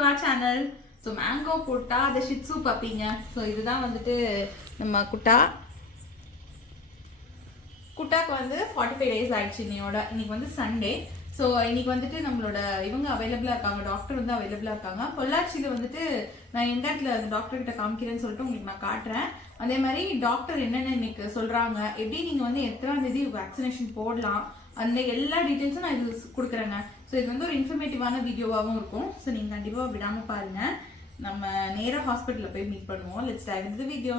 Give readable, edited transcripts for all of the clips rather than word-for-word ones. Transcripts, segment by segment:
to our channel. So mango Gutta the shih tzu பப்பிங்க. So இதுதான் வந்துட்டு நம்ம குட்டாக்கு வந்து 45 days ஆயிடுச்சு இன்னைக்கு வந்து சண்டே. ஸோ இன்னைக்கு வந்துட்டு நம்மளோட இவங்க அவைலபிளா இருக்காங்க, டாக்டர் வந்து அவைலபிளா இருக்காங்க. பொள்ளாச்சியில வந்துட்டு நான் எந்த இடத்துல அந்த டாக்டர் கிட்ட காமிக்கிறேன்னு சொல்லிட்டு உங்களுக்கு நான் காட்டுறேன். அதே மாதிரி டாக்டர் என்னென்ன இன்னைக்கு சொல்றாங்க, எப்படி நீங்க வந்து எத்தனாம் தேதி வேக்சினேஷன் போடலாம், அந்த எல்லா டீட்டெயில்ஸும் நான் இது கொடுக்குறேங்க. ஸோ இது வந்து ஒரு இன்ஃபர்மேட்டிவான வீடியோவாகவும் இருக்கும். ஸோ நீங்கள் கண்டிப்பாக விடாமல் பாருங்க. நம்ம நேராக ஹாஸ்பிட்டலில் போய் மீட் பண்ணுவோம். Let's dive into the video.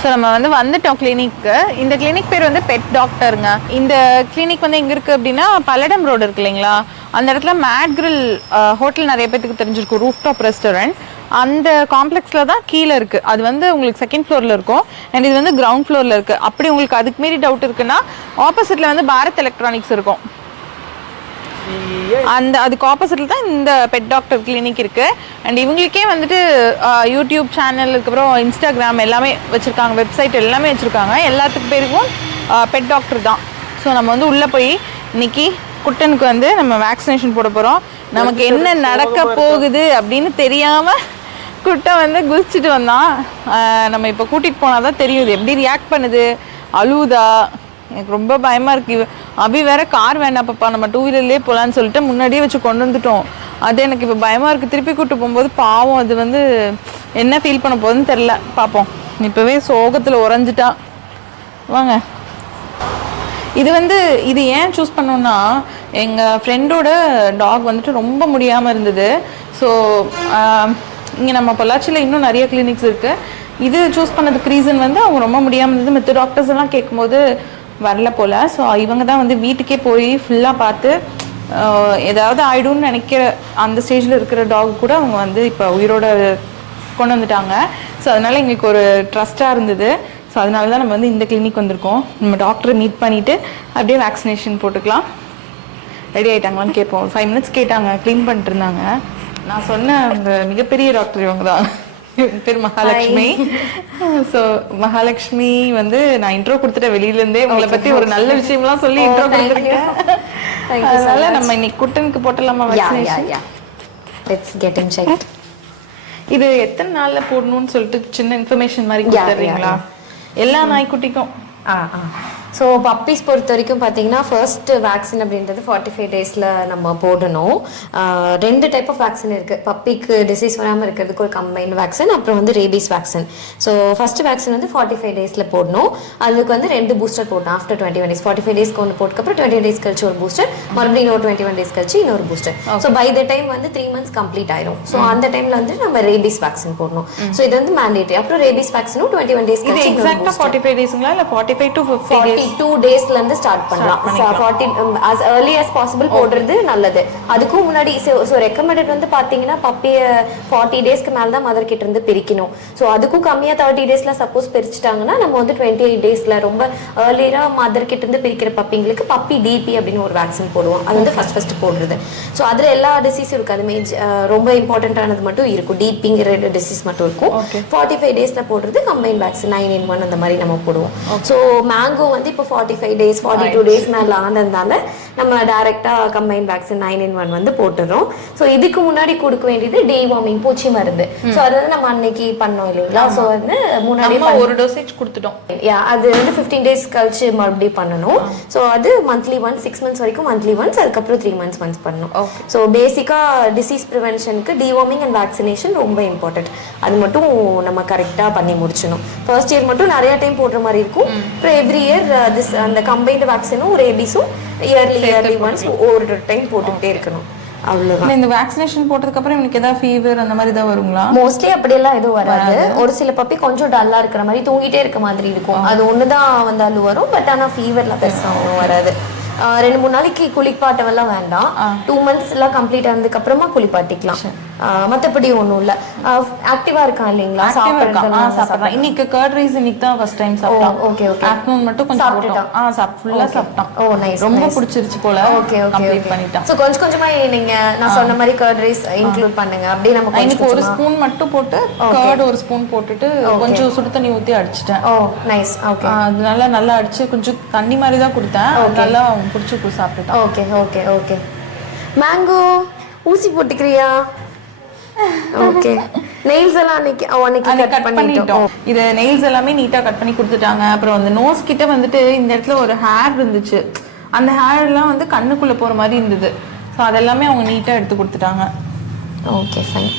So நம்ம வந்து வந்துட்டோம் கிளினிக்கு. இந்த கிளினிக் பேர் வந்து பெட் டாக்டருங்க. இந்த கிளினிக் வந்து எங்கே இருக்குது அப்படின்னா பல்லடம் ரோடு இருக்கு இல்லைங்களா, அந்த இடத்துல மேட் கிரில் ஹோட்டல் நிறைய பேருக்கு தெரிஞ்சிருக்கும், ரூஃப் டாப் ரெஸ்டாரண்ட். அந்த காம்ப்ளெக்ஸில் தான் கீழே இருக்குது. அது வந்து உங்களுக்கு செகண்ட் ஃப்ளோரில் இருக்கும் அண்ட் இது வந்து கிரவுண்ட் ஃப்ளோரில் இருக்குது. அப்படி உங்களுக்கு அதுக்கு மீறி டவுட் இருக்குன்னா ஆப்போசிட்டில் வந்து பாரத் எலக்ட்ரானிக்ஸ் இருக்கும். அதுக்கு ஆப்போசிட்டில் தான் இந்த பெட் டாக்டர் கிளினிக் இருக்குது. அண்ட் இவங்களுக்கே வந்துட்டு யூடியூப் சேனல், அதுக்கப்புறம் இன்ஸ்டாகிராம் எல்லாமே வச்சுருக்காங்க, வெப்சைட் எல்லாமே வச்சுருக்காங்க. எல்லாத்துக்கு பேருக்கும் பெட் டாக்டர் தான். ஸோ நம்ம வந்து உள்ளே போய் இன்னைக்கு குட்டனுக்கு வந்து நம்ம வேக்சினேஷன் போட போகிறோம். நமக்கு என்ன நடக்க போகுது அப்படின்னு தெரியாமல் குட்டை வந்து குதிச்சுட்டு வந்தான். நம்ம இப்போ கூட்டிகிட்டு போனால் தான் தெரியுது எப்படி ரியாக்ட் பண்ணுது, அழுவுதா. எனக்கு ரொம்ப பயமாக இருக்குது. அபி வேற கார் வேண்டாம் பாப்பா, நம்ம 2 வீலர்லேயே போகலான்னு சொல்லிட்டு முன்னாடியே வச்சு கொண்டு வந்துட்டோம். அது எனக்கு இப்போ பயமாக இருக்குது. திருப்பி கூப்பிட்டு போகும்போது பாவம் அது வந்து என்ன ஃபீல் பண்ண போகுதுன்னு தெரில. பார்ப்போம். இப்போவே சோகத்தில் உறைஞ்சிட்டா. வாங்க. இது ஏன் சூஸ் பண்ணோன்னா, எங்கள் ஃப்ரெண்டோட டாக் வந்துட்டு ரொம்ப முடியாமல் இருந்தது. ஸோ இங்கே நம்ம பொள்ளாச்சியில் இன்னும் நிறைய கிளினிக்ஸ் இருக்குது. இது சூஸ் பண்ணதுக்கு ரீசன் வந்து அவங்க ரொம்ப முடியாமல் இருந்தது. மற்ற டாக்டர்ஸ் எல்லாம் கேட்கும்போது வரல போல். ஸோ இவங்க தான் வந்து வீட்டுக்கே போய் ஃபுல்லாக பார்த்து ஏதாவது ஆயிடும்னு நினைக்கிற அந்த ஸ்டேஜில் இருக்கிற டாக் கூட அவங்க வந்து இப்போ உயிரோட கொண்டு வந்துட்டாங்க. ஸோ அதனால் எங்களுக்கு ஒரு ட்ரஸ்ட்டாக இருந்தது. ஸோ அதனால தான் நம்ம வந்து இந்த கிளினிக் வந்திருக்கோம். நம்ம டாக்டரை மீட் பண்ணிவிட்டு அப்படியே வேக்சினேஷன் போட்டுக்கலாம். ரெடி ஆகிட்டாங்களான்னு கேட்போம். 5 minutes கேட்டாங்க, க்ளீன் பண்ணிட்டு இருந்தாங்க. நான் சொன்ன அந்த மிகப்பெரிய டாக்டர் இவங்க தான், பேர் மகாலட்சுமி. ஸோ மகாலட்சுமி வந்து நான் இன்ட்ரோ கொடுத்துட்டேன் வெளியிலேருந்தே. உங்களை பற்றி ஒரு நல்ல விஷயம்லாம் சொல்லி இன்ட்ரோ கொடுத்துருக்கேன். அதனால நம்ம இன்னைக்கு குட்டனுக்கு போட்டலாமா vaccination? Let's get in check. இது எத்தனை நாள்ல போடணும்னு சொல்லிட்டு சின்ன இன்ஃபர்மேஷன் மாதிரி கொடுத்துறீங்களா எல்லா நாய்க்குட்டிக்கும்? ஸோ பப்பீஸ் பொறுத்த வரைக்கும் பார்த்தீங்கன்னா ஃபர்ஸ்ட் வேக்சின் அப்படின்றது 45 daysல நம்ம போடணும். 2 டைப் ஆஃப் வேக்சின் இருக்குது. பப்பிக்கு டிசீஸ் வராமல் இருக்கிறதுக்கு ஒரு கம்பைன்ட் வேக்சின், அப்புறம் வந்து rabies vaccine. So first vaccine வந்து 45 daysல போடணும். அதுக்கு வந்து 2 பூஸ்டர் போடணும். ஆஃப்டர் 21 days 45 daysக்கு ஒன்று போட்டுக்கப்புறம் 20 days கழிச்சு ஒரு பூஸ்டர், மறுபடியும் இன்னொரு 21 days கழிச்சு இன்னொரு booster. So by the time வந்து 3 months கம்ப்ளீட் ஆயிரும். ஸோ அந்த டைம்ல வந்து நம்ம ரேபீஸ் வேக்சின் போடணும். ஸோ இது வந்து மேண்டேட்டரி. அப்புறம் ரேபீஸ் வேக்சினும் 21 days கழிச்சு. எக்ஸாக்ட்டா 45 daysங்களா இல்ல 45 to 50 days? 42 daysல இருந்து ஸ்டார்ட் பண்ணலாம். 40 as early as possible போடுறது நல்லது. அதுக்கு முன்னாடி சோ ரெக்கமெண்டட் வந்து பாத்தீங்கன்னா பப்பிய 40 daysக்கு மேல தான் மதர் கிட்ட இருந்து பிரிக்கணும். சோ அதுக்கும் கம்மியா 30 daysல சப்போஸ் பிரிச்சிட்டாங்கன்னா நம்ம வந்து 28 daysல ரொம்ப ஏர்லியரா மதர் கிட்ட இருந்து பிரிக்கிற பப்பிங்களுக்கு பப்பி டிபி அப்படின்னு ஒரு வேக்சின் போடுவோம். அது வந்து ஃபர்ஸ்ட் போடுறது. சோ அதுல எல்லா டிசீஸும் இருக்கு. அது ரொம்ப இம்பார்ட்டன்டானது மட்டும் இருக்கும், டிபிங்கிற டிசீஸ் மட்டும் இருக்கும். 45 daysல போடுறது கம்பைன் வேக்சின் 9-in-1 அந்த மாதிரி நம்ம போடுவோம். சோ மேங்கோ வந்து இப்போ 45 days 42 days மேல ஆனதுனால நம்ம டைரக்டா கம்பைன் வேக்சின் 9-in-1 வந்து போட்டுறோம். சோ இதுக்கு முன்னாடி கொடுக்க வேண்டியது டிவார்மிங், பூச்சி மருந்து. சோ அது வந்து நம்ம அன்னைக்கு பண்ணோம் இல்லைங்களா. சோ வந்து முன்னாடி ஒரு டோசேஜ் கொடுத்துட்டோம். அது வந்து 15 days கழிச்சு மறுபடியும் பண்ணணும். சோ அது மந்த்லி ஒன்ஸ், 6 months வரைக்கும் மந்த்லி ஒன்ஸ், அதுக்கப்புறம் 3 months ஒன்ஸ் பண்ணணும். சோ பேசிக்கா டிசீஸ் ப்ரிவென்ஷனுக்கு டிவார்மிங் அண்ட் வேக்சினேஷன் ரொம்ப இம்பார்ட்டன்ட். அது மட்டும் நம்ம கரெக்டா பண்ணி முடிச்சணும். ஃபர்ஸ்ட் இயர் மட்டும் நிறைய டைம் போடுற மாதிரி இருக்கும். அப்புறம் எவ்ரி இயர் அந்த கம்பைன்ட் வேக்சினும் ரேபீஸும் இயர்லி ஒன்ஸ் ஒரு டைம் போட்டுக்கிட்டே இருக்கணும். அவ்வளவுதான். இந்த வேக்சினேஷன் போட்டதுக்கு அப்புறம் எனக்கு ஏதாவது ஃபீவர் அந்த மாதிரி தான் வருங்களா? மோஸ்ட்லி அப்படியெல்லாம் எதுவும் வராது. ஒரு சில பப்பி கொஞ்சம் டல்லா இருக்கிற மாதிரி, தூங்கிட்டே இருக்க மாதிரி இருக்கும். அது ஒண்ணுதான் வந்தாலும் வரும். பட் ஆனா ஃபீவர்ல பெருசா வராது. 2-3 நாளைக்கு குளிப்பாட்டவெல்லாம் வேண்டாம். 2 months எல்லாம் கம்ப்ளீட் ஆனதுக்கு அப்புறமா குளிப்பாட்டிக்கலாம். மத்தபடி ஒண்ணும் இல்ல. ஆக்டிவா இருக்கான் இல்லீங்களா? சாப்பிடுறான். இன்னைக்கு கர்ட் ரைஸ் இன்னைக்கு தான் ஃபர்ஸ்ட் டைம் சாப்பிட்டான். Okay okay. ஆஃப்டர்நூன் மட்டும் கொஞ்சம் சாப்பிட்டான். ஃபுல்லா சாப்பிட்டான். ஓ நைஸ். ரொம்ப பிடிச்சிருச்சு போல. ஓகே ஓகே கம்ப்ளீட் பண்ணிட்டான். சோ கொஞ்சமா நீங்க நான் சொன்ன மாதிரி கர்ட் ரைஸ் இன்க்ளூட் பண்ணுங்க. அப்படியே நம்ம இன்னைக்கு ஒரு ஸ்பூன் மட்டும் போட்டு கர்ட் ஒரு ஸ்பூன் போட்டுட்டு கொஞ்சம் சுடு தண்ணி ஊத்தி அடிச்சிட்டேன். ஓ நைஸ். ஓகே. அதனால நல்லா அடிச்சு கொஞ்சம் தண்ணி மாதிரி தான் கொடுத்தேன். நல்லா பிடிச்சி சாப்பிட்டுட்டான். Okay okay okay. மேங்கோ ஊசி போட்டுக்கிறியா? ஓகே. நெயில்ஸ் எல்லாம் அன்னைக்கு கட் பண்ணிட்டோம். இது நெயில்ஸ் எல்லாமே நீட்டா கட் பண்ணி கொடுத்துட்டாங்க. அப்புறம் அந்த நோஸ் கிட்ட வந்துட்டு இந்த இடத்துல ஒரு ஹேர் இருந்துச்சு. அந்த ஹேர் எல்லாம் வந்து கண்ணுக்குள்ள போற மாதிரி இருந்தது. ஸோ அதெல்லாமே அவங்க நீட்டா எடுத்து கொடுத்துட்டாங்க. Okay fine.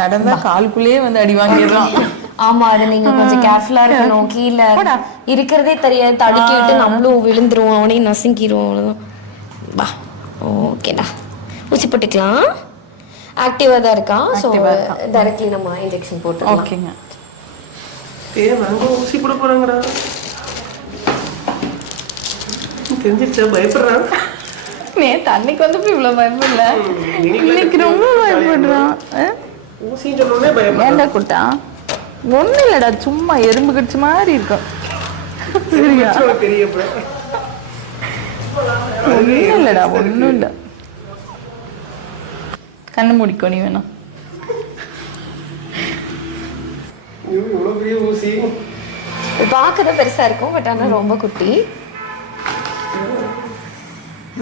நடந்தா காலுக்குள்ளேயே வந்து அடி வாங்கிடுறான். ஆமா, அது நீங்க கொஞ்சம் கேர்ஃபுல்லா இருக்கணும். கீழே இருக்கிறதே தெரியாது, தடுக்கி விட்டு நம்மளும் விழுந்துருவோம், அவனையும் நசுங்கிடுவோம். அவ்வளவுதான். வா ஓகேடா, ஊசி போட்டுக்கலாம். ஆக்டிவா தான் இருக்கான். ஸோ டைரக்ட்லி நம்ம இன்ஜெக்ஷன் போட்டுக்கலாம். ஓகேங்க. மேங்கோ ஊசி போட போறாங்கடா. தெரிஞ்சிருச்சா? பயப்படுறான். நேத்து அன்னைக்கு வந்து இவ்வளவு பயப்படல, இன்னைக்கு ரொம்ப பயப்படுறான். ஊசின்னு சொன்னோடனே பயப்படுறான். ஏன்டா குட்டா? ஒன்றும் இல்லைடா, சும்மா எறும்பு கடிச்ச மாதிரி இருக்கும். சரியா? ஒன்றும் இல்லைடா, ஒன்றும் இல்லை. கண்ணு மூடிக்கோ நீ வேணா. பார்க்கதான் பெருசா இருக்கும், பட் ஆனால் ரொம்ப குட்டி.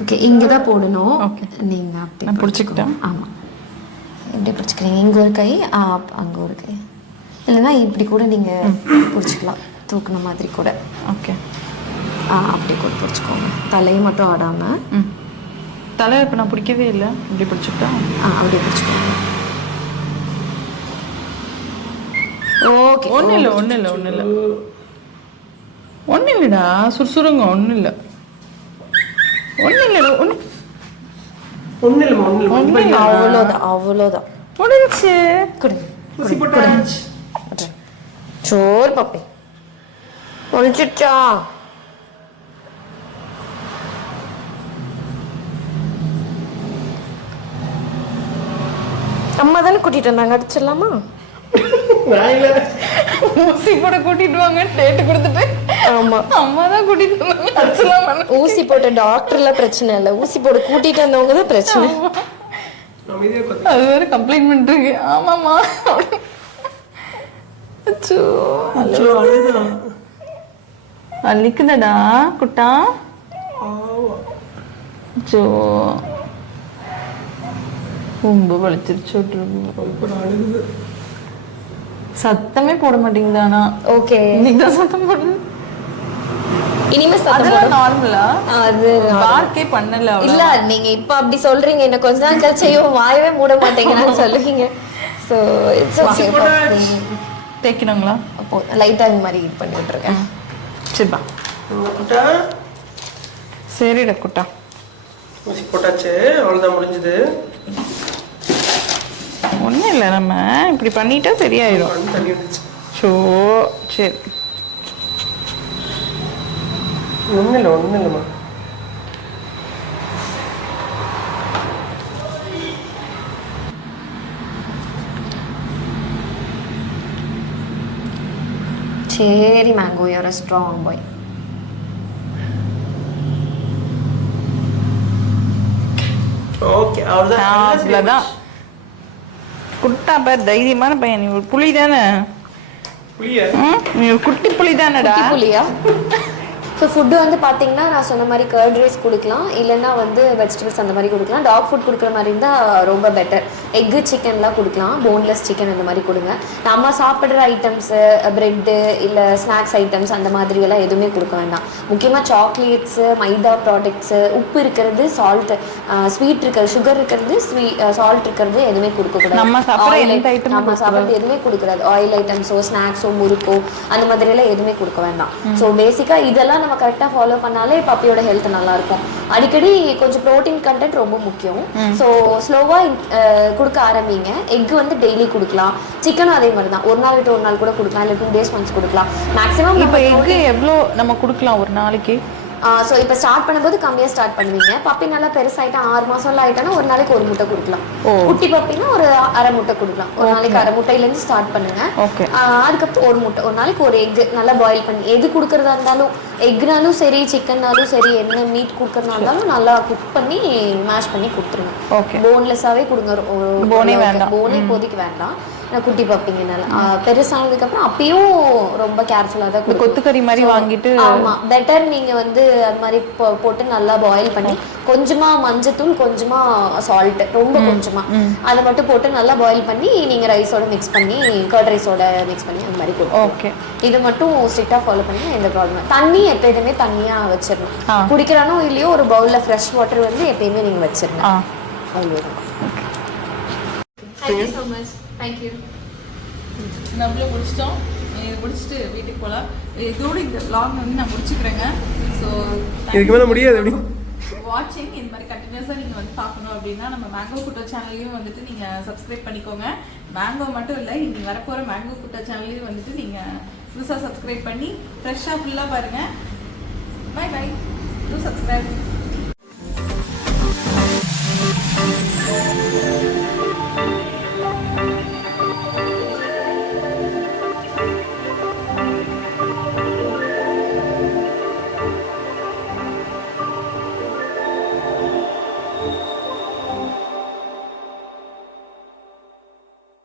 ஓகே, இங்கே தான் போடணும். நீங்கள் அப்படி நான் பிடிச்சிக்கிட்டேன். ஆமாம், எப்படி பிடிச்சிக்கிறீங்க? இங்கே ஒரு கை, அங்கே ஒரு கை, இல்லைன்னா இப்படி கூட நீங்கள் பிடிச்சிக்கலாம், தூக்குன மாதிரி கூட. ஓகே, அப்படி கூட பிடிச்சிக்கோங்க, தலையை மட்டும் ஆடாமல். தலையை இப்போ நான் பிடிக்கவே இல்லை, இப்படி பிடிச்சிக்கிட்டா. அப்படியே பிடிச்சிக்கோங்க. ஓகே, ஒன்றும் இல்லை ஒன்றும் இல்லை ஒன்றும் இல்லை ஒன்றும் இல்லைடா, சுறுசுறுங்க, ஒன்றும் இல்லை ஒன்றும் இல்லைடா, ஒன்றும் இல்லை. அவ்வளோதான் அவ்வளோதான், முடிஞ்சிச்சு. கொடுங்க. சோறு பாப்பே முடிச்சிட்டா. அம்மா தானே கூட்டிட்டு வந்தாங்க, அடிச்சிடலாமா? ஊசி போட கூட்டிட்டு வாங்க டேட் கொடுத்துட்டு. ஆமா, அம்மா தான் கூட்டிட்டு வந்தாங்க, அடிச்சலாமா? ஊசி போட்ட டாக்டர்ல பிரச்சனை இல்லை, ஊசி போட கூட்டிட்டு வந்தவங்க தான் பிரச்சனை. அது வேற கம்ப்ளைண்ட் பண்ணிருக்கு. ஆமாமா, அள்ளிக்குதடா குட்டா. சோ ரொம்ப வலிச்சிருச்சு. சத்தமே போட மாட்டேங்குதானா? ஓகே, இன்னைக்கு தான் சத்தம் போடுது. இனிமே அதெல்லாம் நார்மலா? அது பார்க்கே பண்ணல. இல்ல, நீங்க இப்ப அப்படி சொல்றீங்க, என்ன கொஞ்ச நாள் கழிச்சு ஐயோ வாயவே மூட மாட்டேங்கிறான்னு சொல்லுவீங்க. So it's okay. தேய்க்கணுங்களா? அப்போ லைட்டா இந்த மாதிரி இது பண்ணி விட்டுருக்கேன். சரிப்பா. சரிடா குட்டா, ஊசி போட்டாச்சு, அவ்வளோதான், முடிஞ்சது. ஒன்றும் இல்லை, நம்ம இப்படி பண்ணிட்டா சரியாயிடும். தண்ணி வந்துச்சு. ஸோ சரி, ஒன்றும் இல்லைம்மா. சரி mango, you are a strong boy. Okay, அவ்வளோதான். குட்டா பேர் தைரியமான பையன். நீ ஒரு புலி தானே? நீ ஒரு குட்டி புலி தானடா? புலியா? ஸோ ஃபுட்டு வந்து பார்த்தீங்கன்னா நான் சொன்ன மாதிரி கர்ட் ரைஸ் கொடுக்கலாம், இல்லைன்னா வந்து வெஜிடபிள்ஸ் அந்த மாதிரி கொடுக்கலாம். டாக் ஃபுட் கொடுக்குற மாதிரி இருந்தால் ரொம்ப பெட்டர். எக்கு சிக்கன்லாம் கொடுக்கலாம், போன்லெஸ் சிக்கன் அந்த மாதிரி கொடுங்க. நம்ம சாப்பிட்ற ஐட்டம்ஸு, ப்ரெட்டு இல்லை ஸ்நாக்ஸ் ஐட்டம்ஸ் அந்த மாதிரி எல்லாம் எதுவுமே கொடுக்க வேண்டாம். முக்கியமாக சாக்லேட்ஸு, மைதா ப்ராடக்ட்ஸு, உப்பு இருக்கிறது, சால்ட்டு, ஸ்வீட் இருக்கிறது, சுகர் இருக்கிறது, சால்ட் இருக்கிறது எதுவுமே கொடுக்கக்கூடாது. நம்ம சாப்பிட்றது எதுவுமே கொடுக்குறாது. ஆயில் ஐட்டம்ஸோ ஸ்நாக்ஸோ முறுக்கோ அந்த மாதிரியெல்லாம் எதுவுமே கொடுக்க வேண்டாம். ஸோ பேசிக்காக இதெல்லாம் நம்ம கரெக்டாக ஃபாலோ பண்ணாலே பப்பியோட ஹெல்த் நல்லா இருக்கும். அடிக்கடி கொஞ்சம் ப்ரோட்டீன் கண்டென்ட் ரொம்ப முக்கியம். ஸோ ஸ்லோவாக கொடுக்க ஆரம்பிங்க. எக் வந்து டெய்லி கொடுக்கலாம், சிக்கனும் அதே மாதிரி தான், ஒரு நாள் விட்டு ஒரு நாள் கூட கொடுக்கலாம், இல்லை 2 days ஒன்ஸ் கொடுக்கலாம். மேக்ஸிமம் இப்போ எக் எவ்வளோ நம்ம கொடுக்கலாம் ஒரு நாளைக்கு? ஸோ இப்போ ஸ்டார்ட் பண்ணும்போது கம்மியாக ஸ்டார்ட் பண்ணுவீங்க. பப்பி நல்லா பெருசாயிட்டா 6 மாசம்லாம் ஆயிட்டானா ஒரு நாளைக்கு 1 முட்டை கொடுக்கலாம். குட்டி பப்பினா ஒரு அரை முட்டை கொடுக்கலாம். ஒரு நாளைக்கு அரை முட்டையிலேருந்து ஸ்டார்ட் பண்ணுங்க. அதுக்கப்புறம் ஒரு முட்டை, ஒரு நாளைக்கு ஒரு எக் நல்லா பாயில் பண்ணி, எது கொடுக்கறதா இருந்தாலும் எக்னாலும் சரி சிக்கன்னாலும் சரி என்ன மீட் கொடுக்கறதா இருந்தாலும் நல்லா குக் பண்ணி மேஷ் பண்ணி கொடுத்துருங்க. போன்லெஸ்ஸாகவே கொடுங்க. போனே இப்போதைக்கு வேண்டாம். குட்டி பப்பிங்கனால பெருசானதுக்கு அப்புறம் அப்பயும் ரொம்ப கேர்ஃபுல்லாக தான் கொத்துக்கறி மாதிரி வாங்கிட்டு. ஆமா பெட்டர் நீங்க வந்து அது மாதிரி போட்டு நல்லா பாயில் பண்ணி கொஞ்சமா மஞ்சத்தூள் கொஞ்சமா சால்ட் ரொம்ப கொஞ்சமா அதை மட்டும் போட்டு நல்லா பாயில் பண்ணி நீங்க ரைஸோட மிக்ஸ் பண்ணி கர்ட் ரைஸோட மிக்ஸ் பண்ணி அந்த மாதிரி கொடுக்கும். இது மட்டும் ஸ்ட்ரிக்டா ஃபாலோ பண்ணி எந்த ப்ராப்ளம். தண்ணி எப்பயுமே தண்ணியா வச்சிடணும். குடிக்கிறானோ இல்லையோ ஒரு பவுல்ல ஃப்ரெஷ் வாட்டர் வந்து எப்பயுமே நீங்க வச்சிடணும். அவ்வளவுதான். Thank you so much. Thank you. நம்மளும் முடிச்சிட்டோம். இது முடிச்சுட்டு வீட்டுக்கு போகலாம். இதோட இந்த vlog வந்து நான் முடிச்சுக்கிறேங்க. ஸோ இதுக்கு மேலே முடியாது அப்படி வாட்சிங். இந்த மாதிரி கண்டினியூஸாக நீங்கள் வந்து பார்க்கணும் அப்படின்னா நம்ம மேங்கோ குட்டோ சேனல்லையும் வந்துட்டு நீங்கள் சப்ஸ்கிரைப் பண்ணிக்கோங்க. மேங்கோ மட்டும் இல்லை, இனி வரப்போகிற மேங்கோ குட்டோ சேனல்லையும் வந்துட்டு நீங்கள் புதுசாக சப்ஸ்கிரைப் பண்ணி ஃப்ரெஷ்ஷாக ஃபுல்லாக பாருங்கள். Bye bye. Do subscribe.